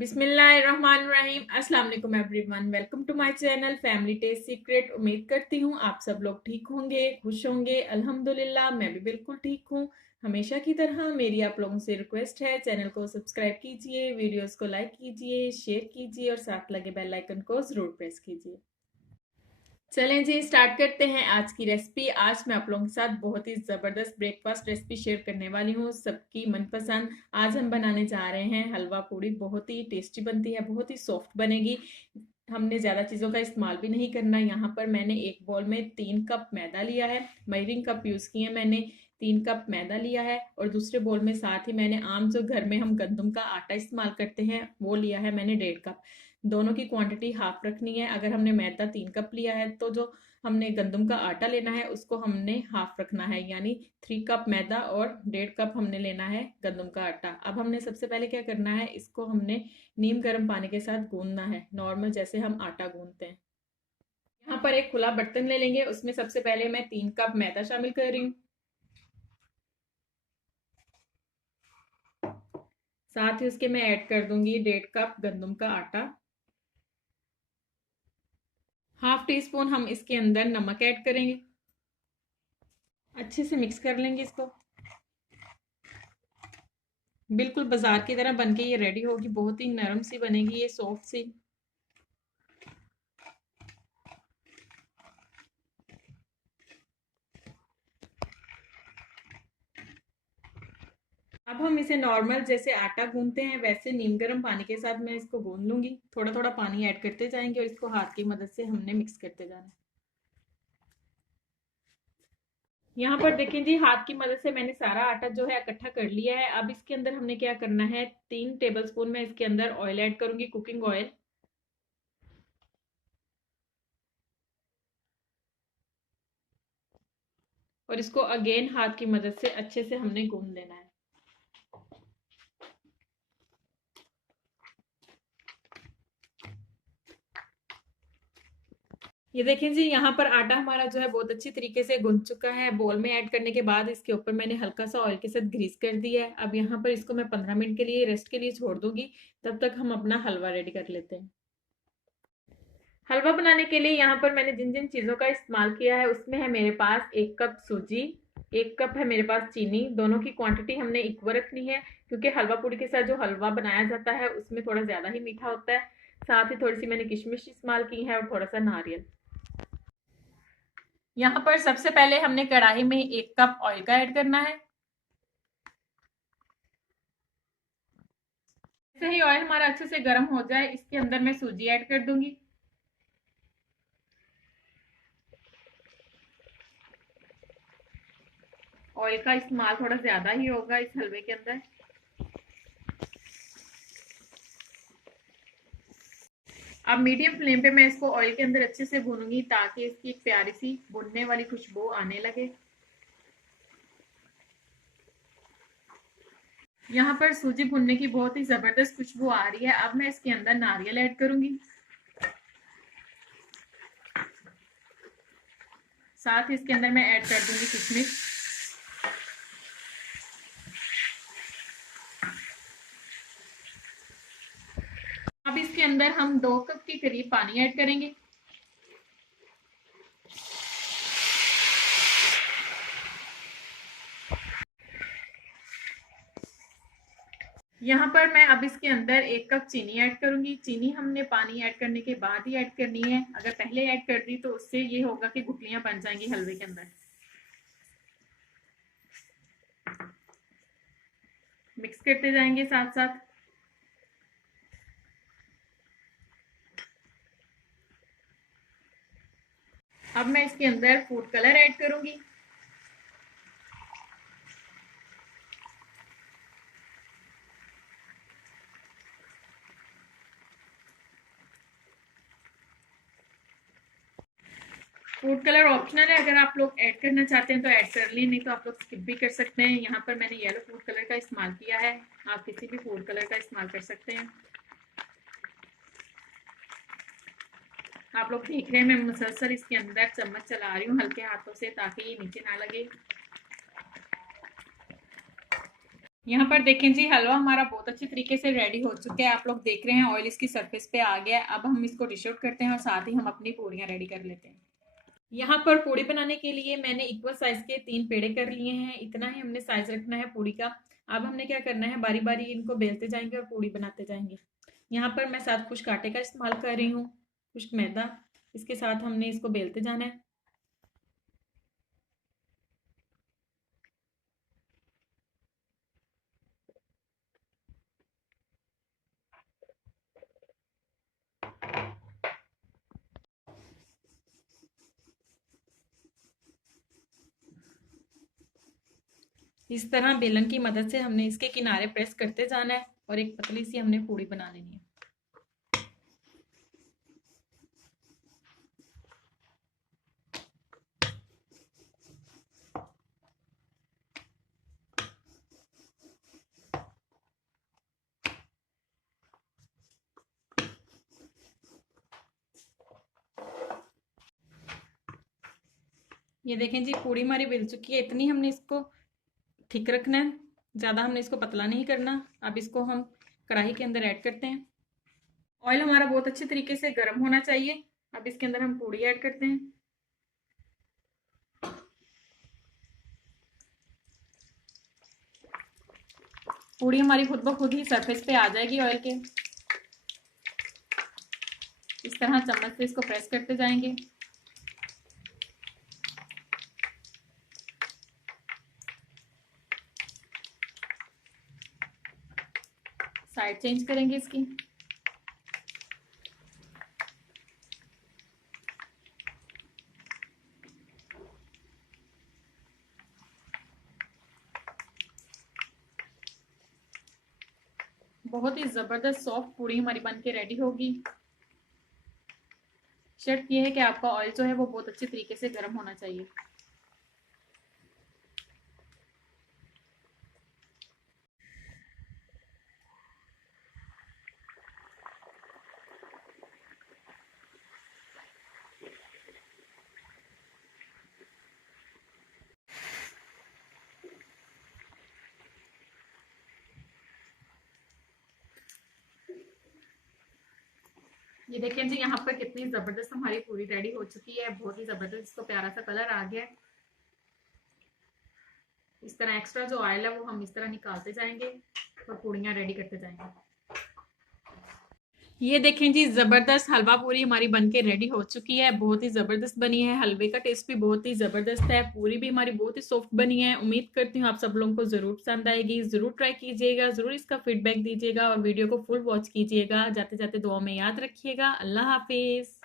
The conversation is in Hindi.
बिस्मिल्लाहिर्रहमानिर्रहीम। अस्सलाम वालेकुम everyone, welcome to my channel family taste secret. उम्मीद करती हूँ आप सब लोग ठीक होंगे, खुश होंगे। अल्हम्दुलिल्लाह मैं भी बिल्कुल ठीक हूँ। हमेशा की तरह मेरी आप लोगों से रिक्वेस्ट है, चैनल को सब्सक्राइब कीजिए, वीडियोस को लाइक कीजिए, शेयर कीजिए और साथ लगे बेल आइकन को जरूर प्रेस कीजिए। चलें जी, स्टार्ट करते हैं आज की रेसिपी। आज मैं आप लोगों के साथ बहुत ही ज़बरदस्त ब्रेकफास्ट रेसिपी शेयर करने वाली हूँ, सबकी मनपसंद। आज हम बनाने जा रहे हैं हलवा पूड़ी। बहुत ही टेस्टी बनती है, बहुत ही सॉफ्ट बनेगी। हमने ज़्यादा चीज़ों का इस्तेमाल भी नहीं करना। यहाँ पर मैंने एक बॉल में 3 कप मैदा लिया है, मेजरिंग कप यूज़ किए हैं मैंने। 3 कप मैदा लिया है और दूसरे बॉल में साथ ही मैंने आम जो घर में हम गंदम का आटा इस्तेमाल करते हैं वो लिया है मैंने 1.5 कप। दोनों की क्वांटिटी हाफ रखनी है। अगर हमने मैदा 3 कप लिया है तो जो हमने गंदम का आटा लेना है उसको हमने हाफ रखना है, यानी 3 कप मैदा और 1.5 कप हमने लेना है गंदम का आटा। अब हमने सबसे पहले क्या करना है, इसको हमने नीम गर्म पानी के साथ गूंदना है, नॉर्मल जैसे हम आटा गूंदते हैं। यहाँ पर एक खुला बर्तन ले लेंगे, उसमें सबसे पहले मैं 3 कप मैदा शामिल कर रही हूँ। साथ ही उसके मैं ऐड कर दूंगी 1.5 कप गंदम का आटा। हाफ टी स्पून हम इसके अंदर नमक ऐड करेंगे। अच्छे से मिक्स कर लेंगे इसको। बिल्कुल बाजार की तरह बनके ये रेडी होगी, बहुत ही नरम सी बनेगी ये, सॉफ्ट सी। अब हम इसे नॉर्मल जैसे आटा गूंदते हैं वैसे नीम गर्म पानी के साथ मैं इसको गूंद लूंगी। थोड़ा थोड़ा पानी ऐड करते जाएंगे और इसको हाथ की मदद से हमने मिक्स करते जाना है। यहाँ पर देखें जी, हाथ की मदद से मैंने सारा आटा जो है इकट्ठा कर लिया है। अब इसके अंदर हमने क्या करना है, 3 टेबल स्पून में इसके अंदर ऑयल ऐड करूंगी, कुकिंग ऑयल। और इसको अगेन हाथ की मदद से अच्छे से हमने गूंद लेना है। ये देखें जी, यहाँ पर आटा हमारा जो है बहुत अच्छी तरीके से गूंथ चुका है। बोल में ऐड करने के बाद इसके ऊपर मैंने हल्का सा ऑयल के साथ ग्रीस कर दिया है। अब यहाँ पर इसको मैं 15 मिनट के लिए रेस्ट के लिए छोड़ दूंगी। तब तक हम अपना हलवा रेडी कर लेते हैं। हलवा बनाने के लिए यहाँ पर मैंने जिन जिन चीज़ों का इस्तेमाल किया है उसमें है मेरे पास 1 कप सूजी, 1 कप है मेरे पास चीनी। दोनों की क्वांटिटी हमने इक्वल रखनी है, क्योंकि हलवा पूड़ी के साथ जो हलवा बनाया जाता है उसमें थोड़ा ज़्यादा ही मीठा होता है। साथ ही थोड़ी सी मैंने किशमिश इस्तेमाल की है और थोड़ा सा नारियल। यहाँ पर सबसे पहले हमने कढ़ाई में 1 कप ऑयल का ऐड करना है। जैसे ही ऑयल हमारा अच्छे से गर्म हो जाए, इसके अंदर मैं सूजी ऐड कर दूंगी। ऑयल का इस्तेमाल थोड़ा ज्यादा ही होगा इस हलवे के अंदर। अब मीडियम फ्लेम पे मैं इसको ऑयल के अंदर अच्छे से भूनूंगी ताकि इसकी एक प्यारी सी भुनने वाली खुशबू आने लगे। यहाँ पर सूजी भुनने की बहुत ही जबरदस्त खुशबू आ रही है। अब मैं इसके अंदर नारियल ऐड करूंगी। साथ ही इसके अंदर मैं ऐड कर दूंगी किशमिश। अब इसके अंदर हम 2 कप के करीब पानी ऐड करेंगे। यहाँ पर मैं अब इसके अंदर 1 कप चीनी ऐड करूंगी। चीनी हमने पानी ऐड करने के बाद ही ऐड करनी है, अगर पहले ऐड कर दी तो उससे ये होगा कि गुठलियां बन जाएंगी हलवे के अंदर। मिक्स करते जाएंगे साथ साथ। अब मैं इसके अंदर फूड कलर ऐड करूंगी। फूड कलर ऑप्शनल है, अगर आप लोग ऐड करना चाहते हैं तो ऐड कर लें, नहीं तो आप लोग स्किप भी कर सकते हैं। यहाँ पर मैंने येलो फूड कलर का इस्तेमाल किया है, आप किसी भी फूड कलर का इस्तेमाल कर सकते हैं। आप लोग देख रहे हैं मैं मुसलसल इसके अंदर चम्मच चला रही हूँ हल्के हाथों से ताकि ये नीचे ना लगे। यहाँ पर देखें जी, हलवा हमारा बहुत अच्छे तरीके से रेडी हो चुका है। आप लोग देख रहे हैं ऑयल इसकी सरफेस पे आ गया है। अब हम इसको डिश आउट करते हैं और साथ ही हम अपनी पूड़ियाँ रेडी कर लेते हैं। यहाँ पर पूड़ी बनाने के लिए मैंने इक्वल साइज के 3 पेड़े कर लिए हैं। इतना ही हमने साइज रखना है पूड़ी का। अब हमने क्या करना है, बारी बारी इनको बेलते जाएंगे और पूड़ी बनाते जाएंगे। यहाँ पर मैं 7 कुछ आटे का इस्तेमाल कर रही हूँ, कुछ मैदा। इसके साथ हमने इसको बेलते जाना है। इस तरह बेलन की मदद से हमने इसके किनारे प्रेस करते जाना है और एक पतली सी हमने पूड़ी बना लेनी है। ये देखें जी, पूड़ी हमारी बेल चुकी है। इतनी हमने इसको थिक रखना है, ज़्यादा हमने इसको पतला नहीं करना। अब इसको हम कढ़ाई के अंदर ऐड करते हैं। ऑयल हमारा बहुत अच्छे तरीके से गर्म होना चाहिए। अब इसके अंदर हम पूड़ी ऐड करते हैं। पूड़ी हमारी खुद ब खुद ही सरफेस पे आ जाएगी ऑयल के। इस तरह चम्मच से इसको प्रेस करते जाएंगे। साइड चेंज करेंगे इसकी। बहुत ही जबरदस्त सॉफ्ट पूड़ी हमारी बन के रेडी होगी। शर्त यह है कि आपका ऑयल जो है वो बहुत अच्छे तरीके से गर्म होना चाहिए। ये देखें जी, यहाँ पर कितनी जबरदस्त हमारी पूरी रेडी हो चुकी है। बहुत ही जबरदस्त इसको प्यारा सा कलर आ गया है। इस तरह एक्स्ट्रा जो ऑयल है वो हम इस तरह निकालते जाएंगे और पूड़ियाँ रेडी करते जाएंगे। ये देखें जी, जबरदस्त हलवा पूरी हमारी बनके रेडी हो चुकी है। बहुत ही जबरदस्त बनी है। हलवे का टेस्ट भी बहुत ही जबरदस्त है। पूरी भी हमारी बहुत ही सॉफ्ट बनी है। उम्मीद करती हूँ आप सब लोगों को जरूर पसंद आएगी। जरूर ट्राई कीजिएगा, जरूर इसका फीडबैक दीजिएगा और वीडियो को फुल वॉच कीजिएगा। जाते जाते दुआ में याद रखिएगा। अल्लाह हाफिज।